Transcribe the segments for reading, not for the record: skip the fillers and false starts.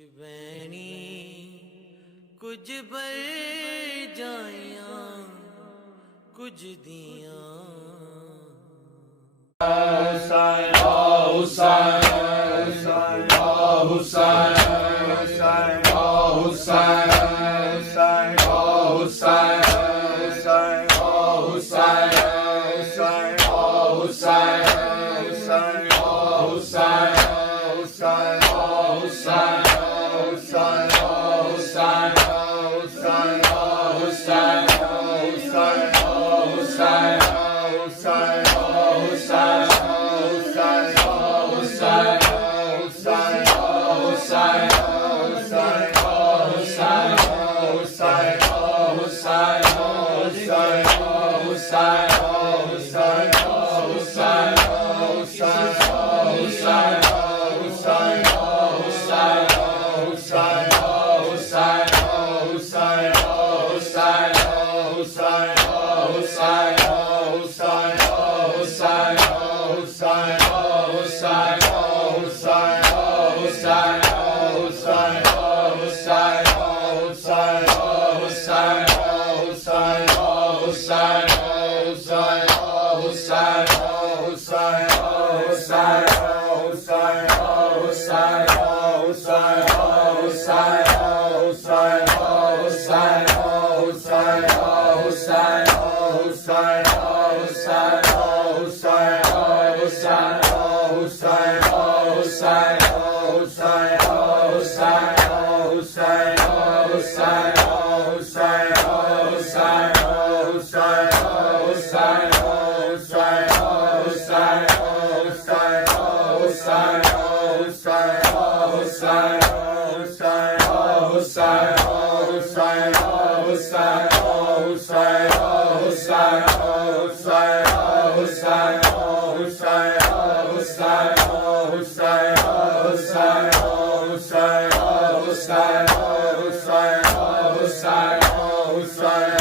बैणी कुछ बर जाया कुछ दिया Hussain, oh Hussain, Hussain, oh Hussain, Hussain, oh Hussain, Hussain, oh Hussain, Hussain, oh Hussain, Hussain, oh Hussain, Hussain, oh Hussain, Hussain, oh Hussain, Hussain, oh Hussain, Hussain, oh Hussain, Hussain,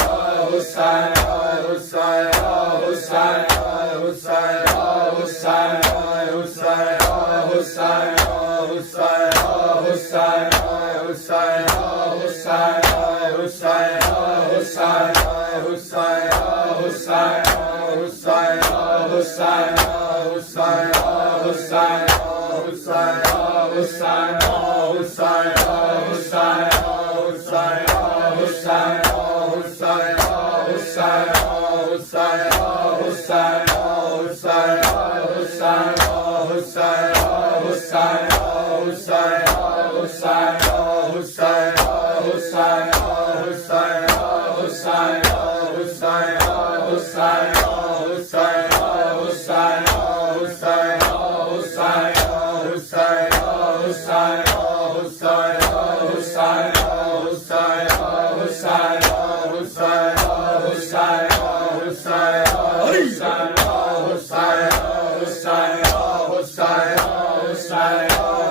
oh Hussain,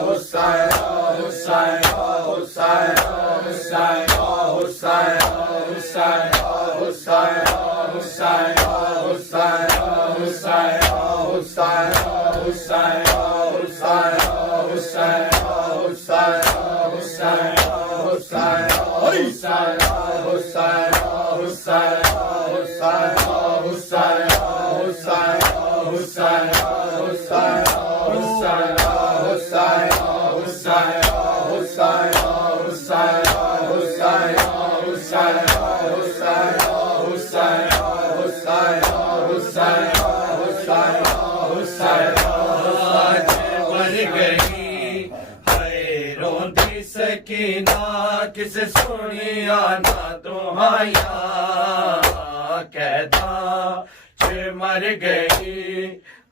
Hussain, oh Hussain. किसे सुनिया ना तुम्हारा कहता मर गई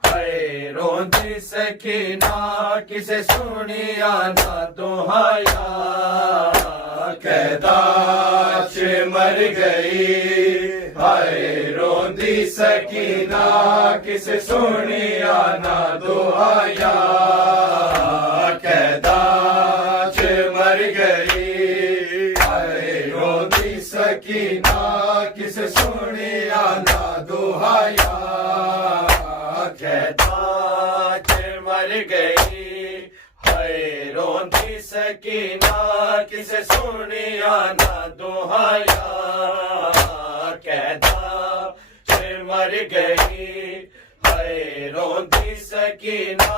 है रोंदी सकीना किसे सुनिया ना तुम्हारा कहता मर गई है रोंदी सकीना किसे सुनिया ना दुआया कहता मर गई सकीना किस सुनिया ना दुहाया कहता मर गई है रोंदी सकीना किसे सुनिया ना दुहाया कहता मर गई हाय रोंदी सकीना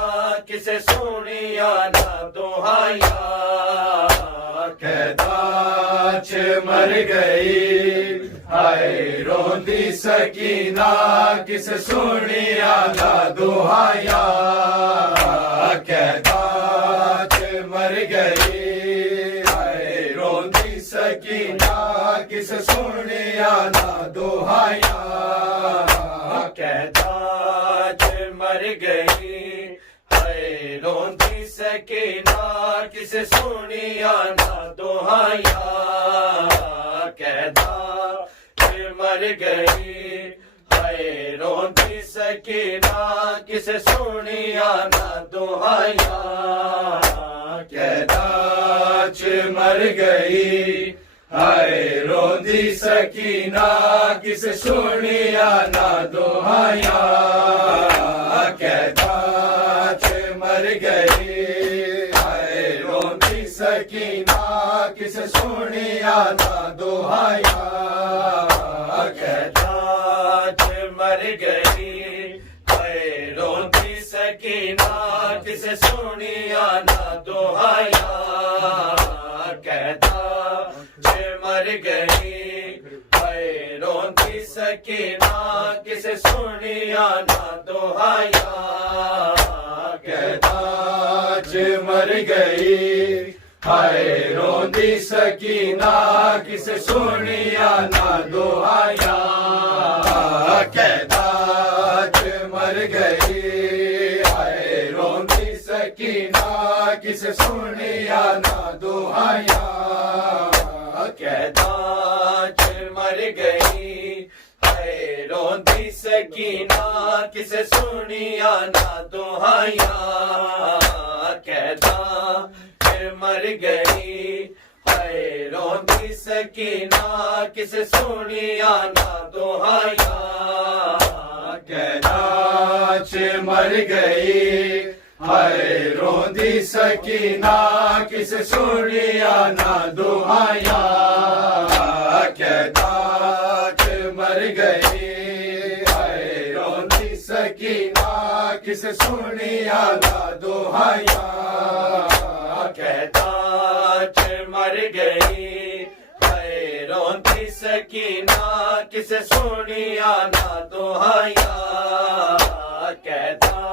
किसे सुनिया ना दुहाया कहता मर गई हाय रोंदी सकीना किसे सुनिया ना दुहाया कहता मर गई हाय रोंदी सकीना किसे सुनिया ना दुहाया कहता मर गई हाय रोंदी सकीना किसे सुनिया ना दुहाया कहता मर गई हाय रोंदी सकीना किसे सुनिया ना दुहाया कहता मर गई हाय रोंदी सकीना किसे सुनिया ना दुहाया कहता मर गई हाय रोंदी सकीना किसे सुनिया ना दुहाया कहता मर गई हाय रोंदी सकीना किसे सुनिया ना दुहाया कहता मर गई हाय रोंदी सकीना किसे सुनिया ना दुहाया कहता मर गई हाय रोंदी सकीना किसे सुनिया ना दुहाया कहता मर गई हाय रोंदी सकीना किसे सुनिया ना दुहाया कहता मर गई हाय रोंदी सकीना किसे सुनिया ना दुहाया कहता मर गई हाय रोंदी सकीना किसे सुनिया ना दुहाया कहता मर गई हाय रोंदी सकीना किसे सुनिया ना दुहाया कहता मर गई हाय रोंदी सकीना किसे सुनिया ना दुहाया कहता मर गई हाय रोंदी सकीना किसे सुनिया ना दुहाया कहता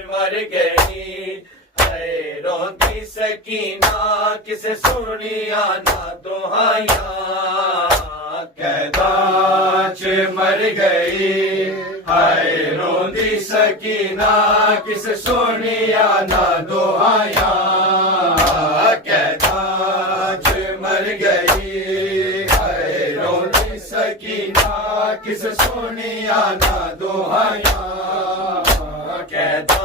मर गई हाय रोंदी सकीना किसे सुनिया ना दुहाया कहता मर गई हाय रोंदी सकीना किसे सुनिया ना दुहाया कहता मर गई हाय रोंदी सकीना किसे सुनिया ना दुहाया कहता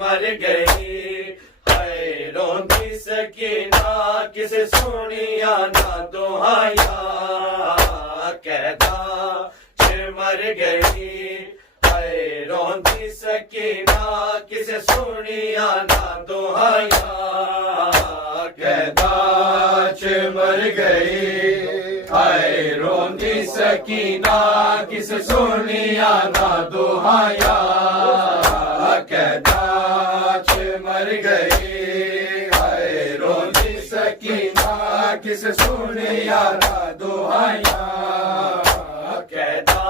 मर गई हाय रोंदी सकीना किसे सुनिया ना दुहाया कहता मर गई हाय रोंदी सकीना किसे सुनिया ना दुहाया कहता मर गई हाय रोंदी सकीना किसे सुनिया ना दुहाया कहता मर गई हाय रोंदी सकीना किसे सुनिया ना दुहाया कहता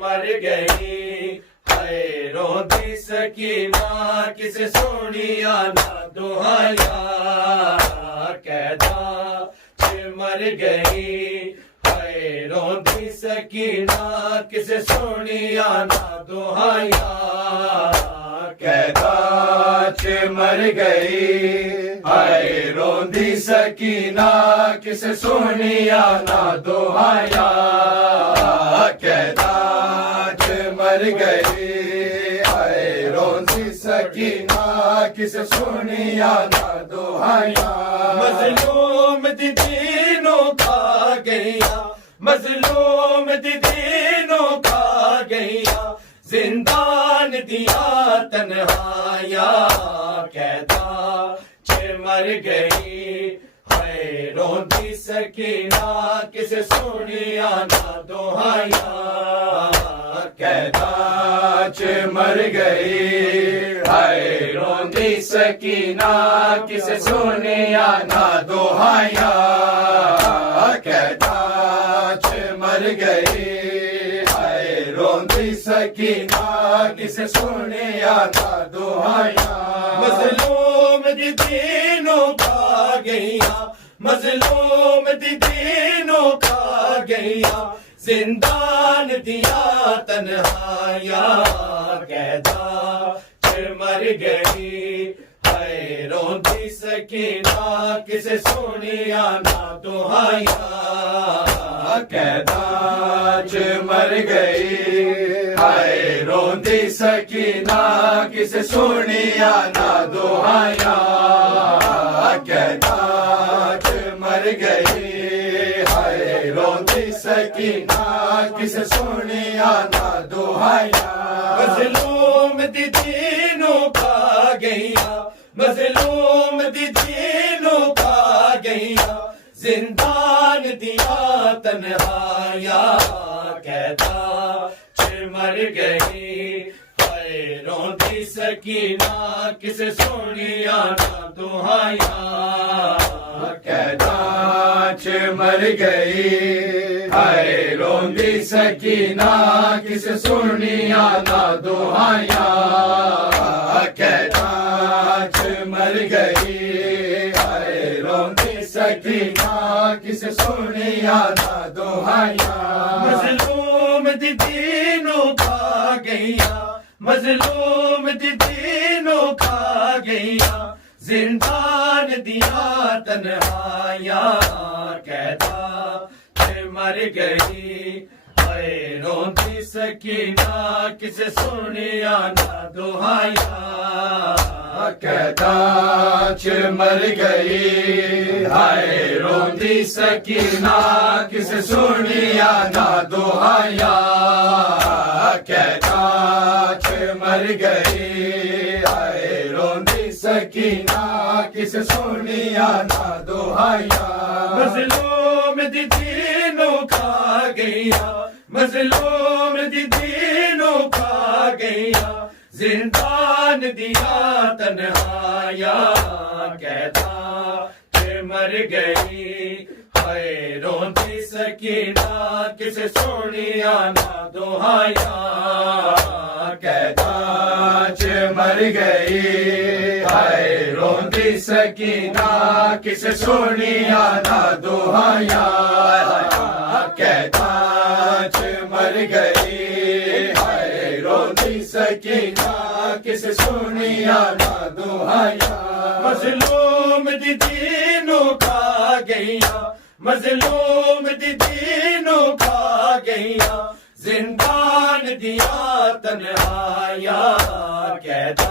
मर गई हाय रोंदी सकीना किसे सुनिया ना दुहाया कहता मर गई हाय रोंदी सकीना किसे सुनिया ना दुहाया कहता मर गई हाय रोंदी सकीना किसे सुनिया ना दुहाया कहता मर गई हाय रोंदी सकीना किसे सुनिया ना दुहाया मजलूम दीनों खा गया मजलूम दीनों खा गया जिंदान दिया तन्हाया कहता मर गई हाय रोंदी सकीना किसे सुनिया ना दुहाया कहता च मर गई हाय रोंदी सकीना किसे सुनिया ना दुहाया कहता च मर गई हाय रोंदी सकीना किसे सुनिया ना दुहाया मजलूम दी दीनों खा गईया मजलूम दी दीनों खा गईया जिंदान दिया तन्हाया कहता फिर मर गई हाय रोंदी सकीना किसे सुनिया ना दुहाया कहता च मर गई हाय रोंदी सकीना किसे सुनिया ना दुहाया कहता च मर गई हाय रोंदी सकीना किसे सुनिया ना दुहाया मजलूम दी दीनों खा गईया मजलूम दी दीनों खा गईया जिंदान दिया तन्हाया कहता फिर मर गई हाय रोंदी सकीना किसे सुनिया ना दुहाया कहता च मर गई हाय रोंदी सकीना किसे सुनिया ना दुहाया कहता च मर गई हाय रोंदी सकीना किसे सुनिया ना दुहाया मजलूम दी दीनों खा गईया मजलूम दी दीनों खा गईया जिंदान दिया तन्हाया कहता फिर मर गई हाय रोंदी सकीना किसे सुनिया ना दुहाया कहता च मर गई हाय रोंदी सकीना किसे सुनिया ना दुहाया कहता च मर गई हाय रोंदी सकीना किसे सुनिया ना दुहाया मजलूम दी दीनों खा गईया मजलूम दी दीनों खा गईया जिंदान दिया तन्हाया कहता फिर मर गई हाय रोंदी सकीना किसे सुनिया ना दुहाया कहता च मर गई हाय रोंदी सकीना किसे सुनिया ना दुहाया कहता च मर गई हाय रोंदी सकीना किसे सुनिया ना दुहाया मजलूम दी दीनों खा गईया मजलूम दी दीनों खा गईया जिंदान दिया तन्हाया कहता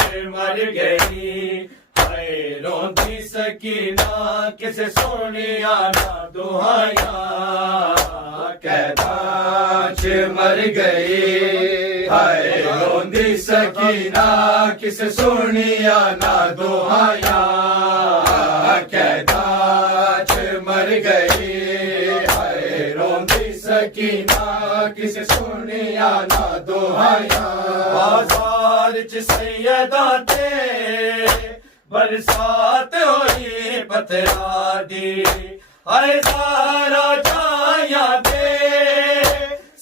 फिर मर गई हाय रोंदी सकीना किसे सुनिया ना दुहाया कहता च मर गई हाय रोंदी सकीना किसे सुनिया ना दुहाया कहता च मर गई हाय रोंदी सकीना किसे सुनिया ना दुहाया बाजार च सैयदा ते बरसात होई पत्थरा दी हाय सारा जाया दे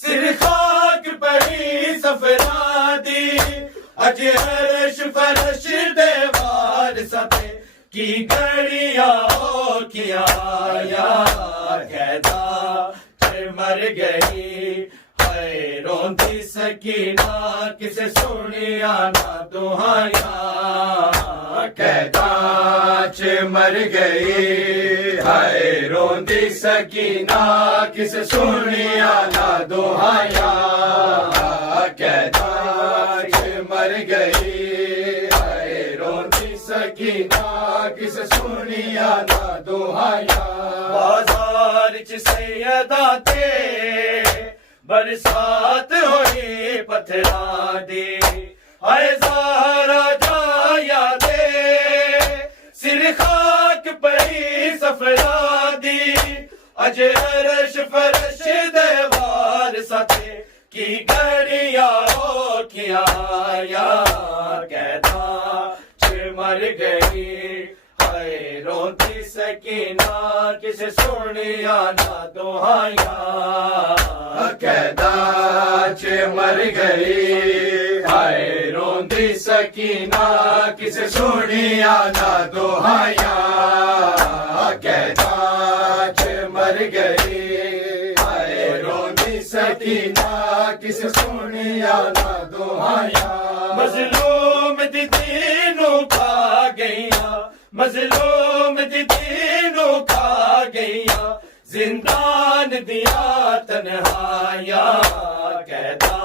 सिर खाक पड़ी सफरा दी अज अर्श फरश दे वारसते की घड़िया हो किया कहता फिर मर गई हाय रोंदी सकीना किसे सुनिया ना दुहाया कहता च मर गई हाय रोंदी सकीना किसे सुनिया ना दुहाया कहता च मर गई हाय रोंदी सकीना किसे सुनिया ना दुहाया बाजार च सैयदा ते बरसात होई पत्थरा दी हाय ज़ारा जाया दे अफरादी अज अरश फरश देवार सते की घड़िया औखिया या कहता च मर गई हाय रोती सकीना किसे सुनिया ना दुहाया कहता च मर गई हाय रोंदी सकीना किसे सुनिया ना दुहाया कहता च मर गई हाय रोंदी सकीना किसे सुनिया ना दुहाया मजलूम दी दीनू खा गईया मजलूम दी दीनू खा गईया जिंदान दिया तन्हाया कहता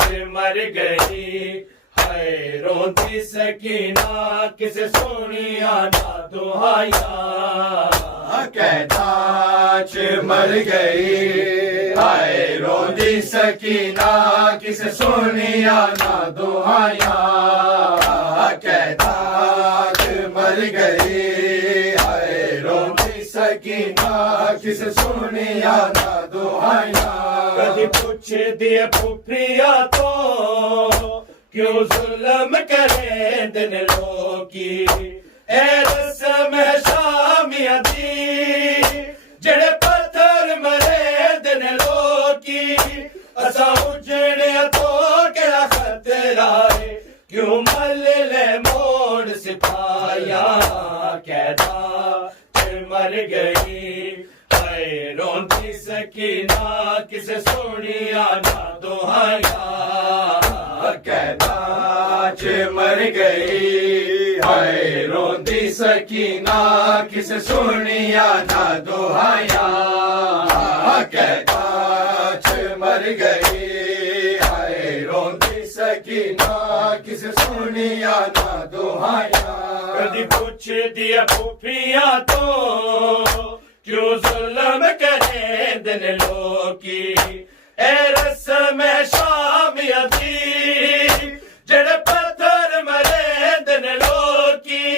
च मर गई हाय रोती सकीना किसे सुनिया ना दुहाया कहता च मर गई हाय रोंदी सकीना किसे सुनिया ना दुहाया कहता च मर गई हाय रोंदी सकीना किसे सुनिया ना दुहाया कदी पूछ दिए फुफिया तो क्यों जुल्म करे दिन लोकी ए रस्म है शामिया दी जड़े पत्थर मरे दिन लोकी असा उजड़े तो क्या खतरा है क्यों मल ले मोड़ सिपाया कहता च मर गई हाय रोती सकीना किसे सुनिया ना दुहाया कहता च मर गई हाय रोंदी सकीना किसे सुनिया ना दुहाया कहता च मर गई हाय रोंदी सकीना किसे सुनिया ना दुहाया कदी पूछ दिया फूफिया तो क्यों जुल्म करे दिन लोकी ए रस्म है शामिया दी जड़े पत्थर मरे दिन लोकी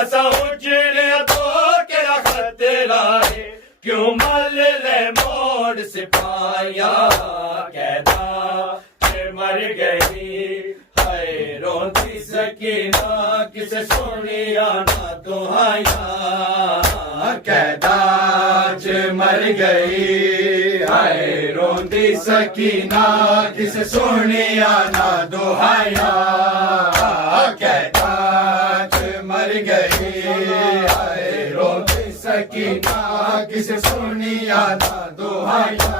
असा उजड़े तो क्या खतरा है क्यों मल ले मोड़ सिपाया कहता च मर गई हाय रोती सकीना किसे सुनिया ना दुहाया कहता च मर गई हाय रोंदी सकीना किसे सुनिया ना दुहाया कहता च मर गई हाय रोंदी सकीना किसे सुनिया ना दुहाया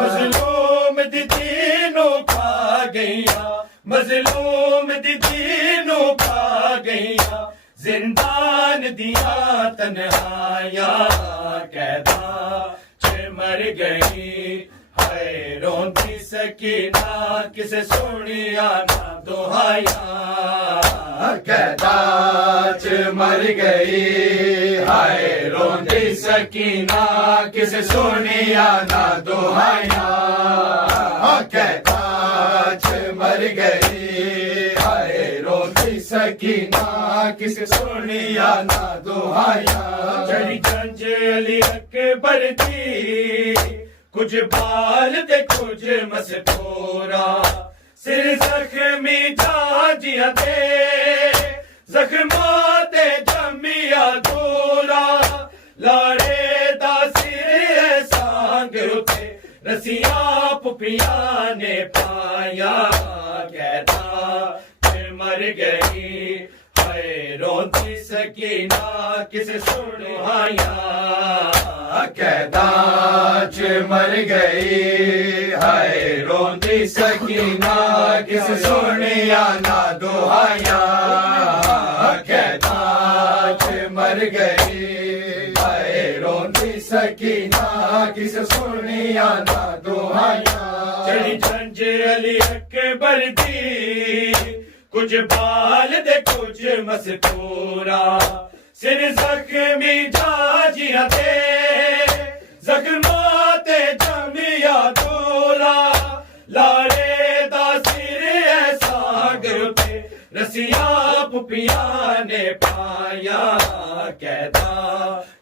मजलूम दी दीनू खा गईया मजलूम दी दीनू खा गईया जिंदान दिया तन्हाया कहता च मर गई हाय रोती सकीना किसे सुनिया ना दुहाया कहता च मर गई हाय रोंदी सकीना किसे सुनिया ना दुहाया कहता च मर गई हाय रोंदी सकीना किसे सुनिया ना दुहाया चढ़ी जंजली अकबर दी कुछ बाल ते कुछ मसकोरा सिर जख्मी जाजिया दे जख्मां ते जमिया दूरा लाड़े दा सिर सांग उते रसियां पुपिया ने पाया कहता च मर गई हाय रोती सकीना किसे सुनिया कहता च मर गई हाय रोंदी सकीना किसे सुनिया ना दुहाया कहता च मर गई हाय रोंदी सकीना किसे सुनिया ना दुहाया चढ़ी जंजली अकबर दी कुछ बाल दे कुछ मस्तूरा सिर जख्मी जाजिया दे जख्मां ते जमिया दूरा लाड़े दा सिर सांग उते रसियां पुपिया ने पाया कहता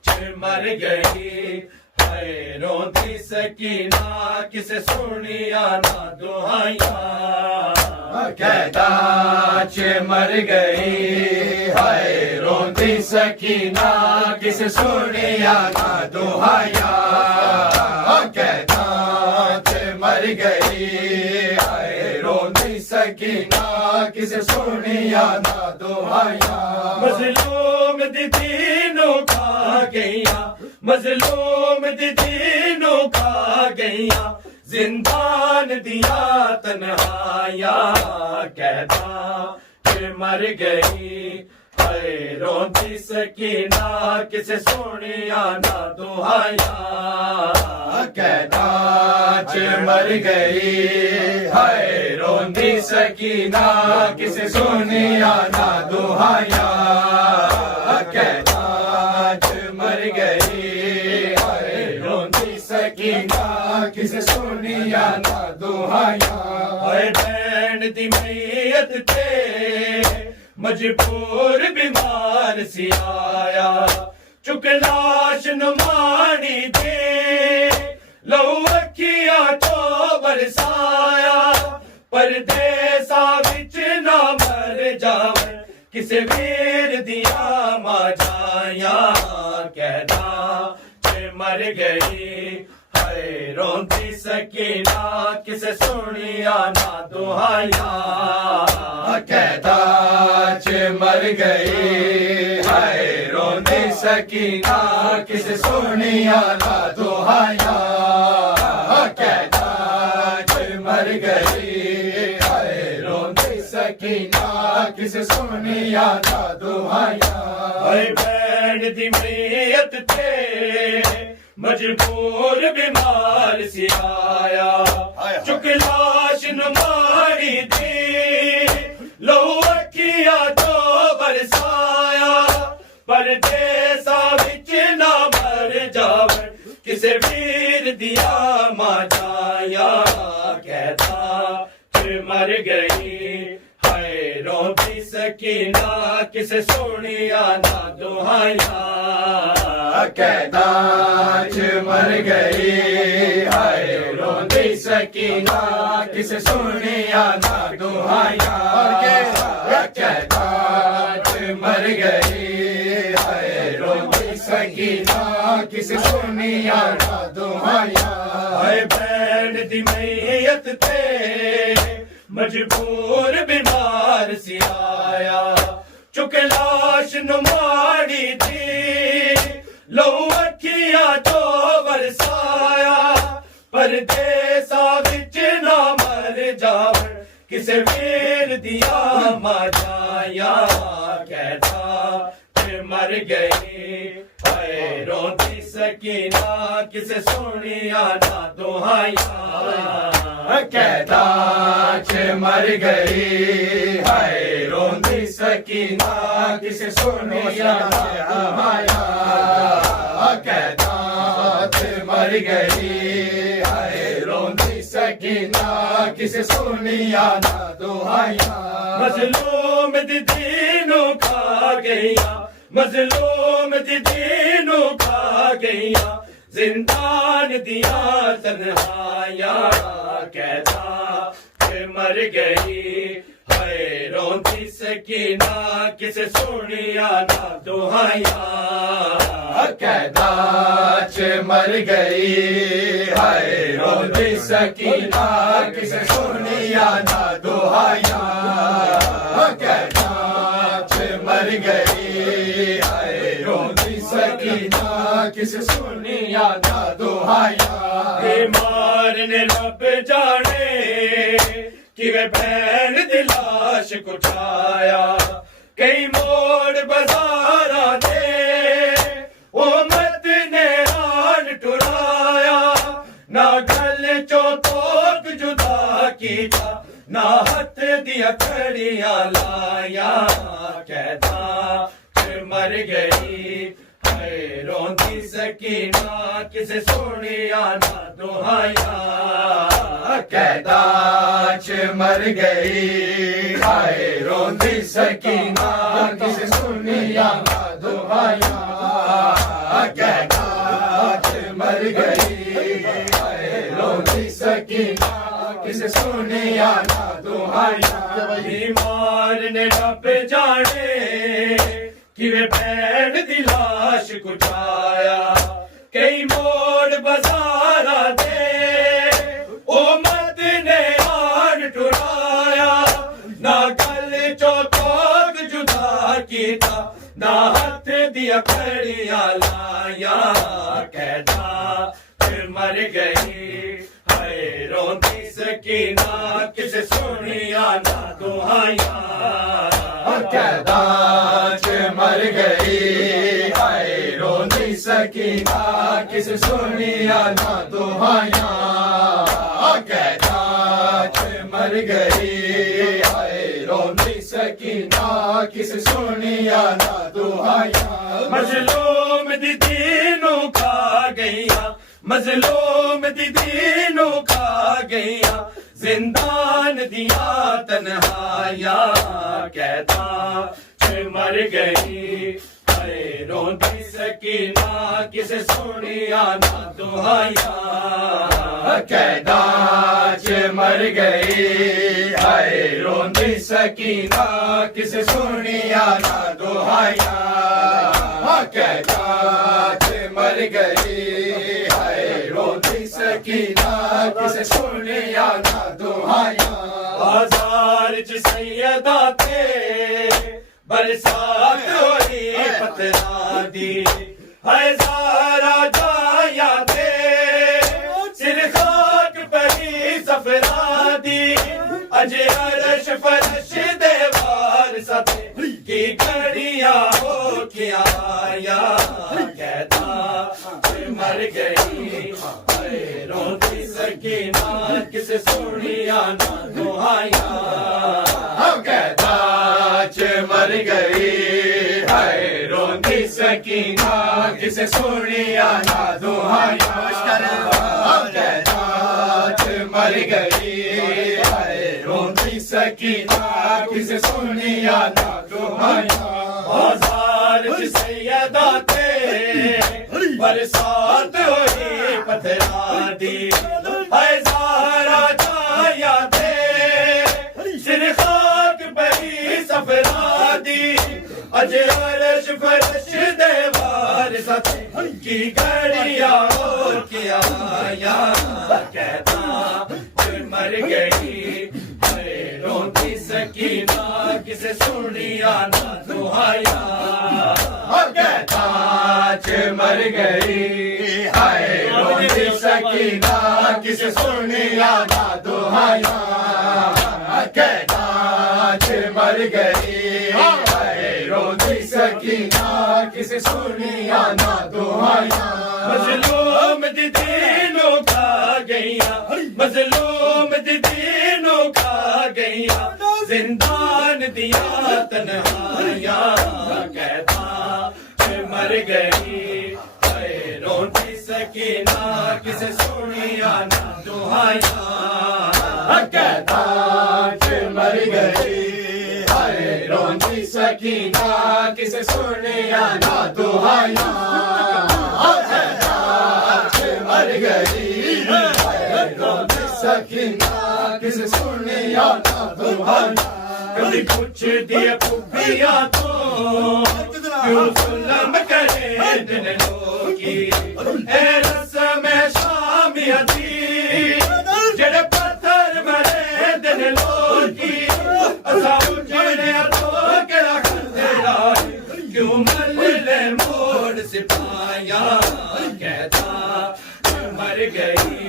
च मर गई हाय रोंदी सकीना किसे सुनिया ना दुहाइया कहता च मर गई हाय रोंदी सकीना किस सुनिया ना दुहाया कहता च मर गई हाय रोंदी सकीना किस सुनिया ना दुहाया मजलूम दी दीनों खा गईया मजलूम दी दीनों खा गईया जिंदान दिया तन्हाया कहता कि मर गई हाय रोंदी सकीना किसे सुनिया ना दुहाया कहता च मर गई हाय रोंदी सकीना किस सुनिया ना दुहाया कहता च मर गई हाय रोंदी सकीना किस सुनिया ना दुहाया हाय बैन दी मैयत ते मजबूर बीमार सी आया चुक लाश नुमानी दे लो अखिया तो बरसाया परदेसा विच ना मर जावे किसे वीर दिया मां जाया कहता जे मर गई हाय रोंदी सकीना किसे सुनिया ना दुहाया कहता च मर गई हाय रोंदी सकीना किस सुनिया ना दुहाया कहता च मर गई हाय रोंदी सकीना किस सुनिया ना दुहाया हाय बैन दी मैयत थे मजबूर बीमार सी आया चुक लाश नुमारी दी लो अखिया तो बरसाया परदेसा विच ना मर जावे किसे वीर दिया मां जाया कहता कि मर गई हाय रोंदी सकीना किसे सुनिया ना दुहाया कहता च मर गई हाय रोंदी सकीना किस सुनिया ना दुहाया कहता च मर गई हाय रोंदी सकीना किस सुनिया ना दुहाया हाय बैन दी मैयत थे मजबूर बीमार सी आया चुक लाश नुमारी थी लो अखिया तो बरसाया परदेसा विच ना मर जावे किसे वीर दिया मां जाया कहता कि मर गई हाय रोंदी सकीना किसे सुनिया ना दुहाया कहता च मर गई हाय रोंदी सकीना किस सुनिया ना दुहाया कहता च मर गई हाय रोंदी सकीना किस सुनिया ना दुहाया मजलूम दी दीनों खा गईया मजलूम दी दीनों खा गईया जिंदान दिया तन्हाया कहता कि मर गई हाय रोंदी सकीना किसे सुनिया ना दुहाया कहता च मर गई हाय रोंदी सकीना किस सुनिया ना दुहाया कहता च मर गई हाय रोंदी सकीना किस सुनिया ना दुहाया मारने रब जाने कि वे बहन दी लाश कुठाया कई मोड़ बाजारा दे ओ मत ने आन टुराया ना गल चो तोक जुदा कीता ना हथ दिया खड़ियां लाया कहता कि मर गई हाय रोंदी सकीना किसे सुनिया ना दुहाया कहता च मर गई हाय रोंदी सकीना किस सुनिया ना दुहाया सकीना किसे सुनिया ना दुहाइया बीमार ने रब जाने किवे भैन दी लाश कुटाया कई मोड़ बाजारा दे ओ मत ने आन टुराया ना गल चौकोक जुदा कीता ना हथ दिया कड़िया लाया कैदा फिर मर गई हाय रोंदी सकीना किसे सुनिया ना दुहाइया कैदा च मर गई हाय रोंदी सकीना किसे सुनिया ना दुहाइया कैदा च मर गई हाय रोंदी सकीना किसे सुनिया ना दुहाइया मजलूम दी दीनों खा गईया मजलूम दी दीनों खा गईया जिंदान दिया तन्हाया कहता च मर गई हाय रोंदी सकीना किसे सुनिया ना दुहाइया कैदा च मर गई हाय रोंदी सकीना किसे सुनिया ना दुहाइया कैदा च मर गई हाय रोंदी सकीना किसे सुनिया ना दुहाइया बाजार च सैयदा थे बरसात होई पतरा दी हाय ज़ारा जाया थे सिर खाक परी सफरा दी अजे अरश फरश देवार सते की घड़िया हो के आया कहता मर गई हाय रोंदी सकीना किसे सुनिया ना दुहाइया कैदा च मर गई हाय रोंदी सकीना किसे सुनिया ना दुहाइया कैदा च मर गई हाय रोंदी सकीना किसे सुनिया ना दुहाइया बाजार च सैयदा थे बरसात होई पथरा दी हाय ज़ारा जाया थे सिर खाक परी सफरा दी अज अरश फरश देवार सते की घड़िया हो के आया कहता फिर मर गई हाय रोंदी सकीना किसे सुनिया ना दुहाइया कैदा च मर गई हाय रोंदी सकीना किसे सुनिया ना दुहाइया कैदा च मर गई हाय रोंदी सकीना किसे सुनिया ना दुहाइया मजलूम दी दीनों खा गईया मजलूम दी दीनों खा गईया जिंदान दिया तन्हाया कहता मर गई हाय रोंदी सकीना किसे सुनिया ना दुहाइया कैदा च मर गई हाय रोंदी सकीना किसे सुनिया ना दुहाइया कैदा च मर गई हाय रोंदी सकीना किसे सुनिया ना दुहाइया कभी पूछ दिया पुपिया तो क्यों जुल्म करे दिन लोगी ए रस्म शामिया दी जड़े पत्थर मरे दिन लोगी असा उजड़े तो केड़ा खंडेरा क्यों मल्ले मोड़ सिपाया कहता मर गई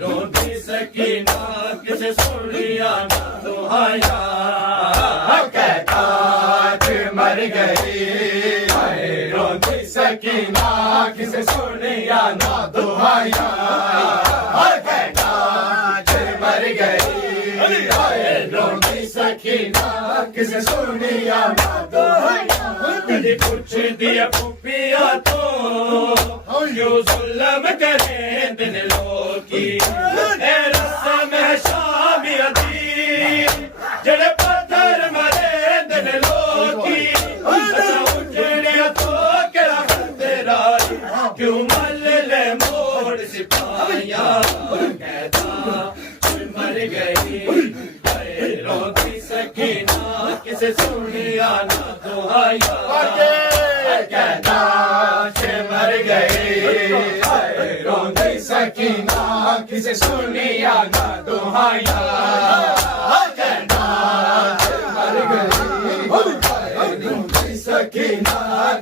रोंदी सकीना किसे सुनिया ना दुहाइया कैदा च मर गई हाय रोंदी सकीना किसे सुनिया ना दुहाइया कैदा च मर गई हाय रोंदी सकीना किसे सुनिया ना दुहाइया कभी पूछ दिया पुपिया तो क्यों जुल्म करे दिन लोगी ए रस्म शामिया दी जड़े पत्थर मरे दिन लोगी असा उजड़े तो केड़ा खंडेरा क्यों मल्ले मोड़ सिपाया कहता किसे सोनिया ना दुहाया कहना के मर गई रोंदी सकीना किसे सुनिया ना दुहाया कहना के मर गई रोंदी सकीना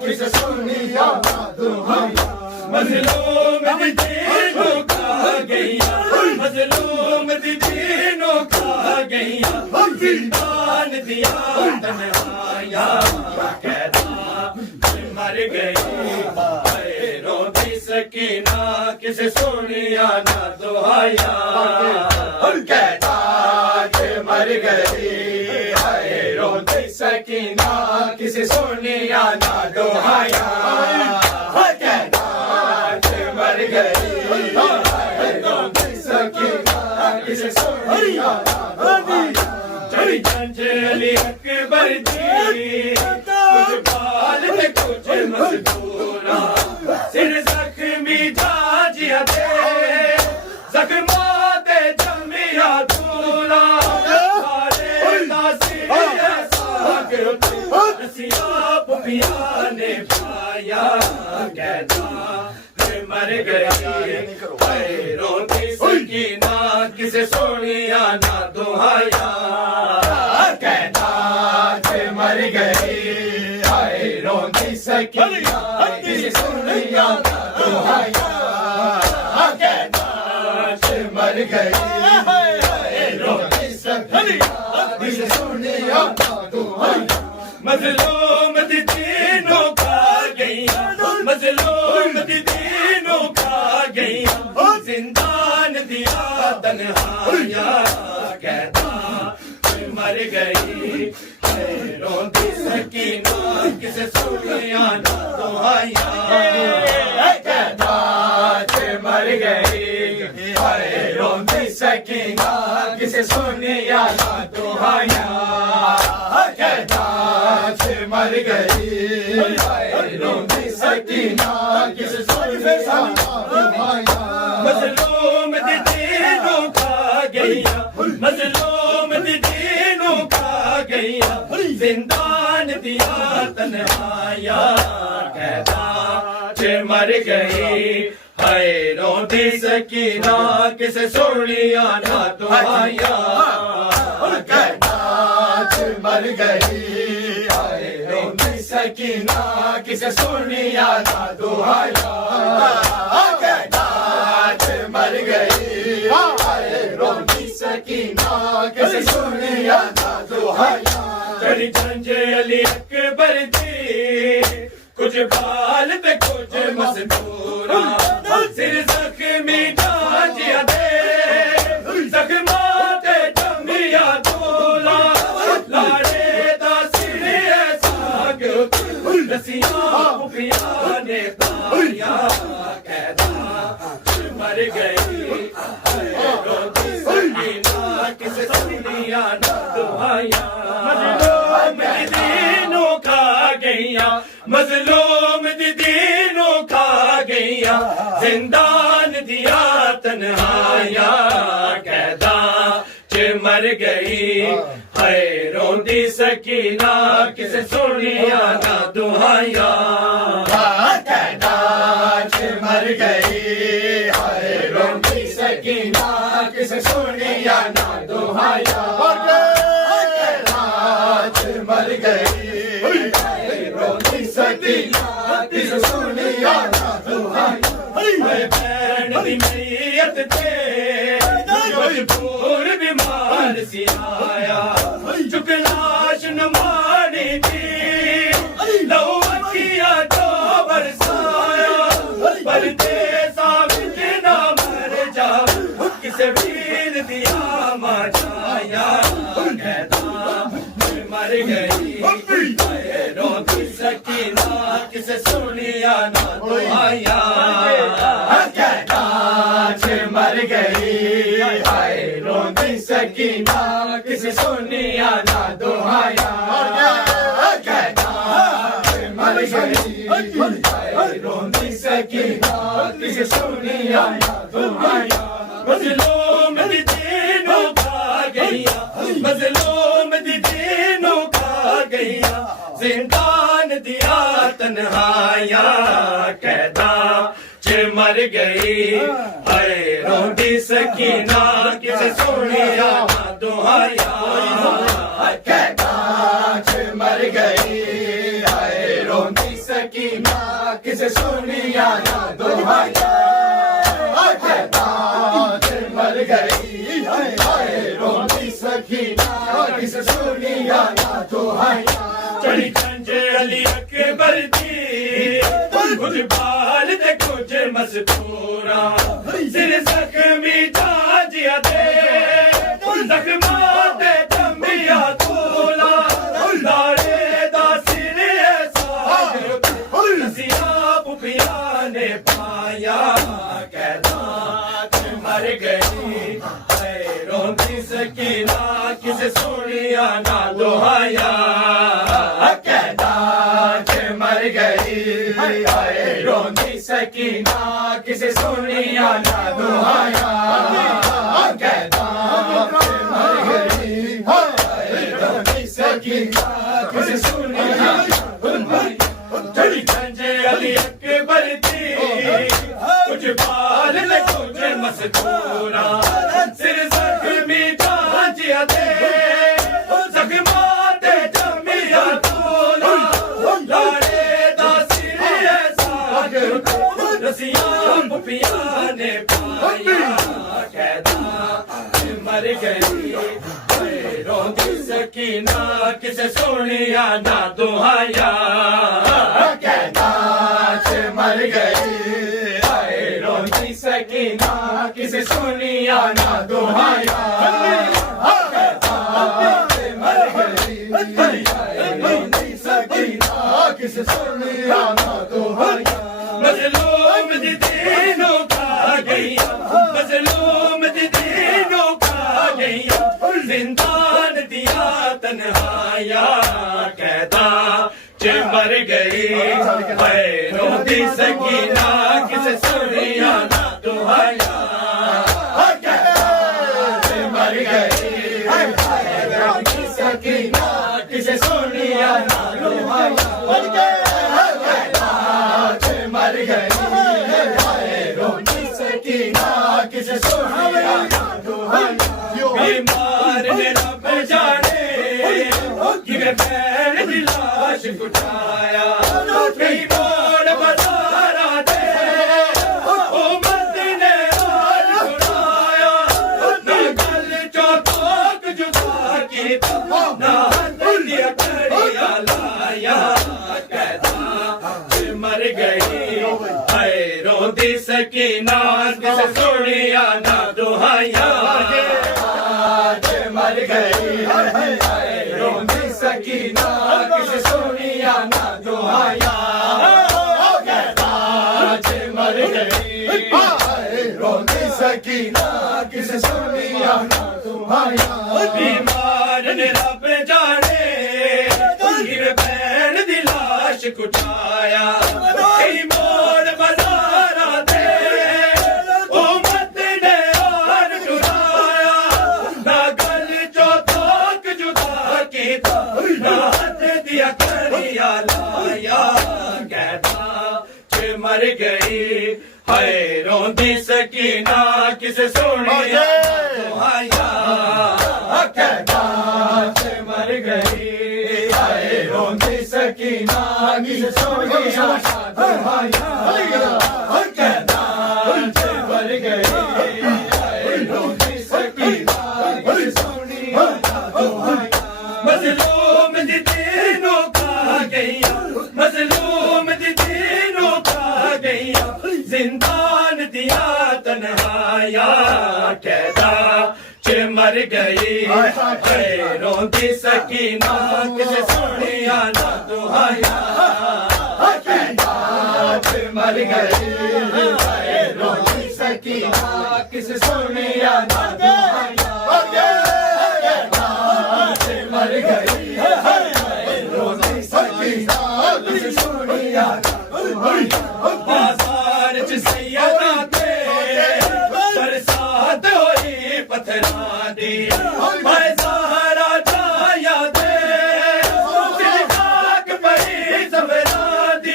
किसे सुनिया ना दुहाया मजलूम दीनों का गैया मजलूम दीनों का गैया जिंदान दिया तन्हाया कहना मर गई रोती सकीना किसे सोनिया ना दुहाया कहना के मर गई रोंदी सकीना किसे सुनिया ना दुहाया कहना के मर गई रोंदी सकीना किसे सुनिया ना दुहाया चढ़ी जंजली अकबर जी कुछ बाल थे कुछ मजदूरा सिर जख्मी जाजिया थे जख्माते जमिया दूला सारे नासिर साग रसिया पुपिया ने पाया कहता मर गई रोती सकीना किसे सोनिया ना दुहाया कहना के मर गई रोंदी सकीना किसे सुनिया ना दुहाया कहना के मर गई रोंदी सकीना किसे सुनिया ना दुहाया मजलूम दीनों का गैया मजलूम दीनों का गैया जिंदान दिया तन्हाया कहता मर गई रोंदी सकीना किसे सोनिया ना दुहाया कहना के मर गई रोंदी सकीना किसे सुनिया ना दुहाया कहना के मर गई रोंदी सकीना किसे सुनिया ना दुहाया मजलूम दीनों का गैया मजलूम दीनों का गैया जिंदान दिया तन्हाया कहता मर गई हाय रोंदी सकीना किसे सोनिया ना दुहाया कहना मर गई रोंदी सकीना किसे सुनिया ना दुहाया कहना मर गई रोंदी सकीना किसे सुनिया ना दुहाया चढ़ी जंजली अकबर जी कुछ बाल पे कुछ मजदूरा सिर जख्मी जाजिया दे जख्माते जमिया दूला लाड़े दा सिर साग रसिया पुपिया ने पाया कहता मर गई रोती सकीना किसे सुनिया ना दुहाया मजलूम दीनों का गैया मजलूम दीनों का गैया जिंदान दिया तन्हाया कहता मर गई है रोंदी सकीना किसे सोनिया ना दुहाया कहना मर गई रोंदी सकीना किसे सुनिया ना दुहाया कहना मर गई रोंदी सकीना किसे सुनिया ना दुहाया बहन दी मैयत थे मजबूर बीमार सी आया चुक लाश न मानी थी लहू अखिया तो बरसाया पर तेसा बिच ना मर जा किसे वीर दिया माचाया कहता मर गई रोती सकीना किसे सुनिया ना दुहाया कहना मर गई रोंदी सकीना किसे सुनिया ना दुहाया कहना मर गई रोंदी सकीना किसे सुनिया ना दुहाया मजलूम दीनों का गैया मजलूम दीनों का तन्हाइयां कैदा च मर गई हाय रोंदी सकीना किसे सुनिया ना दुहाया कैदा च मर गई हाय रोंदी सकीना किसे सुनिया ना दुहाया कैदा च मर गई हाय रोंदी सकीना किसे सुनिया ना दुहाया चढ़ी खंजे अली अकबर दी कुछ बाल ते कुछ मस्तूरा सिर जख्मी जाजिया दे जख्मा ते जम्बिया तोला लाड़े दा सिर नसिया पुपिया ने पाया कैदा मर गई रोंदी सकीना किसे सुनिया ना दुहाया मर गई हाय रोंदी सकीना किसे सुनिया ना दुहाया कैदा मर गई हाय रोंदी सकीना किसे सुनिया चढ़ी खंजे अली अकबर दी कुछ बाल ने कुछ मस्तूरा सिर जख्मी जाजिया दे जख्मा ते जमिया तोला लाड़े दा सिर रसिया पुपिया ने पाया कैदा मर गई रोंदी सकीना किसे सुनिया ना दुहाया कैदा मर गई हाय रोंदी सकीना किसे सुनिया ना दुहाया मर गई रोंदी सकीना किसे सुनिया ना दुहाया मजलूम दी दीनों का गैया मजलूम दी दीनों का गैया जिंदान दिया तन्हाया कैदा च मर गई हाय रोंदी सकीना किसे सुनिया ना दुहाया मर गई हाय रोंदी सकीना किसे सुनिया ना दुहाया मर गई हाय रोंदी सकीना किसे सुनिया ना दुहाया बीमार ने रब जाने कि मैं भैन दी लाश उठाया कहीं मोड़ बजारा दे ओ मदीने हाल सुनाया ना गल चौथोक जुदा की ना दिया करिया लाया कैदा मर गई हाय रोंदी सकीना किसे सुनिया ना दुहाया मर गई हाय रोंदी सकीना किसे सुनिया ना दुहाया मर गई हाय रोंदी सकीना किसे सुनिया ना दुहाया बीमार ने रब जाने गिर बैन दी लाश कुटाया कई मोड़ बाजारा दे ओ मदीने हाल सुनाया ना गल चौथोक जुदा कीता ना हद दिया करिया लाया कैदा च मर गई हाय रोंदी सकीना किसे सुनिया दुहाया कैदा मर गई हाय रोंदी सकीना किसे सुनिया ना दुहाया कैदा मर गई हाय रोंदी सकीना किसे सुनिया ना दुहाया मजलूम दी दीनों का गैया मजलूम दी दीनों का गैया जिंदान दिया तन्हाया कैदा च मर गई हाय रोंदी सकीना किसे सुनिया ना दुहाया कैदा मर गई हाय रोंदी सकीना किसे सुनिया ना दुहाया मर गई हाय रोंदी सकीना किसे सुनिया ना दुहाया बाजार च सैयदा ते बरसात होई पत्थरां दी हाय ज़हरा जाया दे दिल खाक पई ज़फरां दी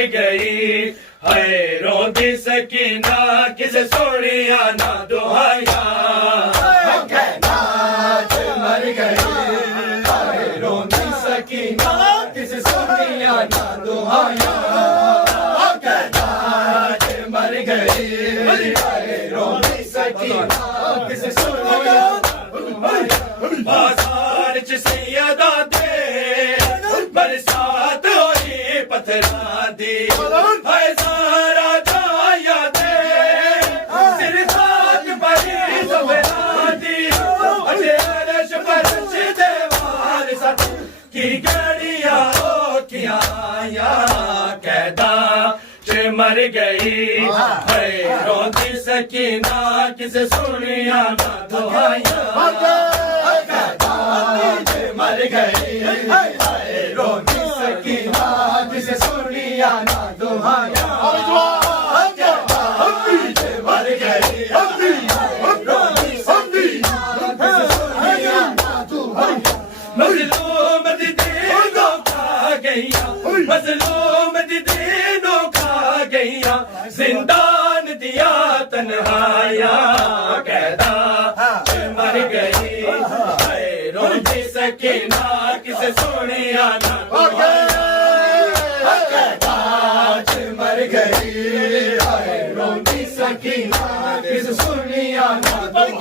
मर गई है रोंदी सकीना किसे सोनिया ना दुहाया नाच मर गई रोंदी सकीना किसे सोनिया ना दुहाया नाच मर गई रोंदी सकीना किसे सोनिया बाजार च सैयदा दे बरसात होई पत्थरां दी हाय सारा छाया दे सिर साथ परी सवेरा दी अजे अरश परश दे वार सत की गड़िया ओ किया या कैदा च मर गई है रोंदी सकीना किसे सुनिया ना दुहाया मर गई रोंदी सकीना किसे सुनिया ना दुहाया मर गई रोंदी सकीना किसे सुनिया ना दुहाया मजलूम दीनों खा गईया मजलूम दीनों खा गईया जिंदान दिया तन्हाया कैदा मर गई रोंदी सकीना किसे सुनिया ना नाच मर गई रोंदी सकीना किसे सुनिया ना मर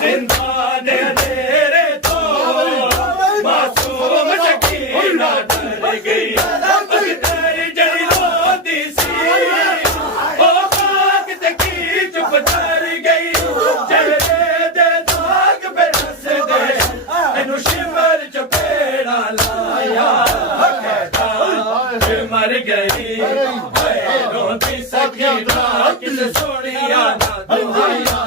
जिंदान तेरे तो मासूम सकीना डर गई तेरी जड़ी रोती सी ओ खाक ते की चुप कर गई चेहरे दे दाग पे रस दे एनु शिमर चपेड़ा लाया मर गई रोंदी सकीना किसे सोनिया ना दुहाया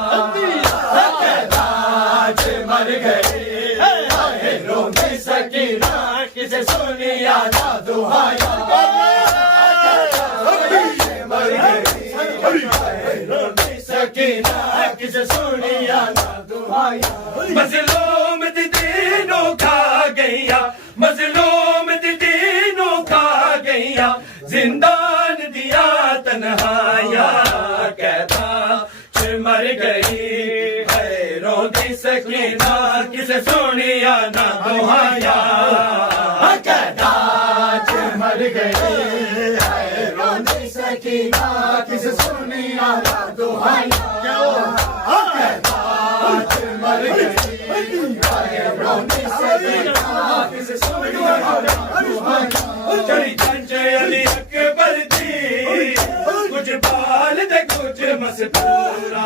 नाच मर गई रोंदी सकीना किसे सुनिया ना दुहाया मर गई रोंदी सकीना किसे सुनिया ना दुहाया मजलूम दीनों खा गईया मजलूम दीनों खा गईया जिंदान दिया तन्हाया कैदा च मर गई है रोंदी सकीना किसे सुनिया ना दुहाया नाच मर गई रोंदी सकीना किसे सुनिया ना दुहाया नाच मर गई रोंदी सकीना किसे सुनिया ना दुहाया चढ़ी चंचली अकबर दी कुछ बाल दे कुछ मस्तूरा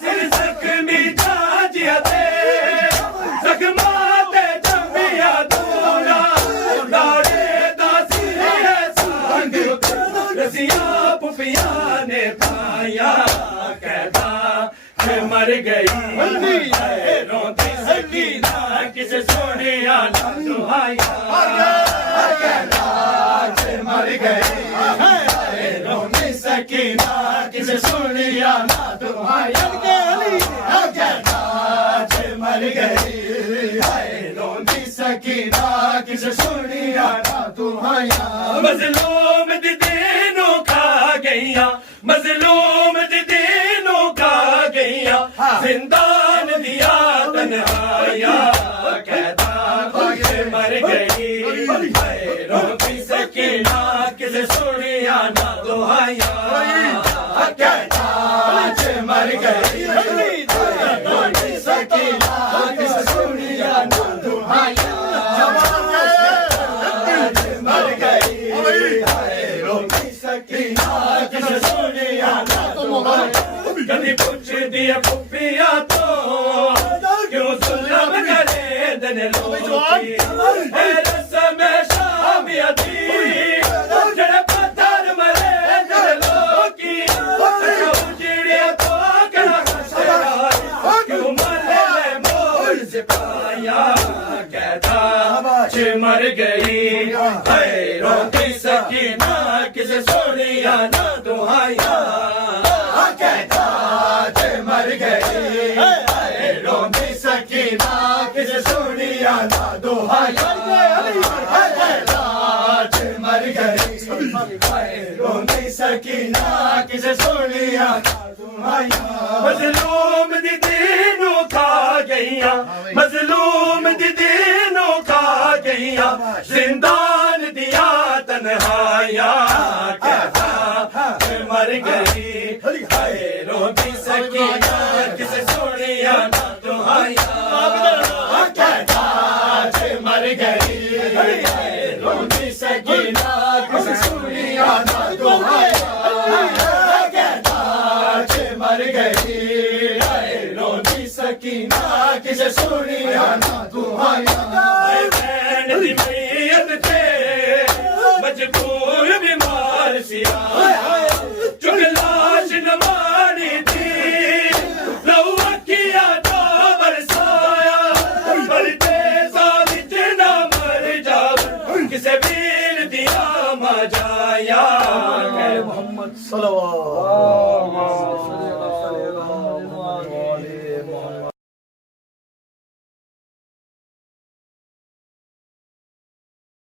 सिर जख्मी जाजिया दे जख्मा ते जमिया दूरा दाड़े दासी है सांग रसिया पुपिया ने पाया कहता है मर गई रोंदी सकीना किसे सोनिया ना दुहाया नाच मर गई रोंदी सकीना किसे सुनिया ना दुहाया नाच मर गई रोंदी सकीना किसे सुनिया ना दुहाया मजलूम दीनों खा गईया मजलूम दीनों खा गईया जिंदान दिया तन्हाया कहता मर गई रोंदी सकीना किसे सुनिया ना दुहाया नाच मर गई रोंदी सकीना किसे सुनिया ना दुहाया मर गई रोंदी सकीना किसे सुनिया ना दुहाया कभी पूछ दिया पुपिया तो क्यों जुल्म करे दिन लोगी रस्म शामिया थी जड़ पत्थर मरे दिन लोगी उजड़िया तो करा क्यों मरे मोल से पाया कहता मर गई रोंदी सकीना किसे सोनिया ना दुहाया मर गई सकीना किसे सुनिया ना दुहाया राज मर गई रोंदी सकीना किसे सुनिया ना दुहाया मजलूम दी दीनू खा गईया मजलूम दी दीनू खा गईया जिंदान दिया तन्हाया कहता मर गई हाय रोंदी सकीना किसे सुनिया ना दुहाया कहता मर गई रोंदी सकीना किसे सुनिया ना दुहाया कहता मर गई रोंदी सकीना किसे सुनिया ना दुहाया बहन दी मैयत थे मजबूर बीमार सिया चुग लाश नवानी थी लहू अखिया तो बरसाया मरते साबित ना मर जाव किसे वीर दिया मजाया मोहम्मद सल्लल्लाहु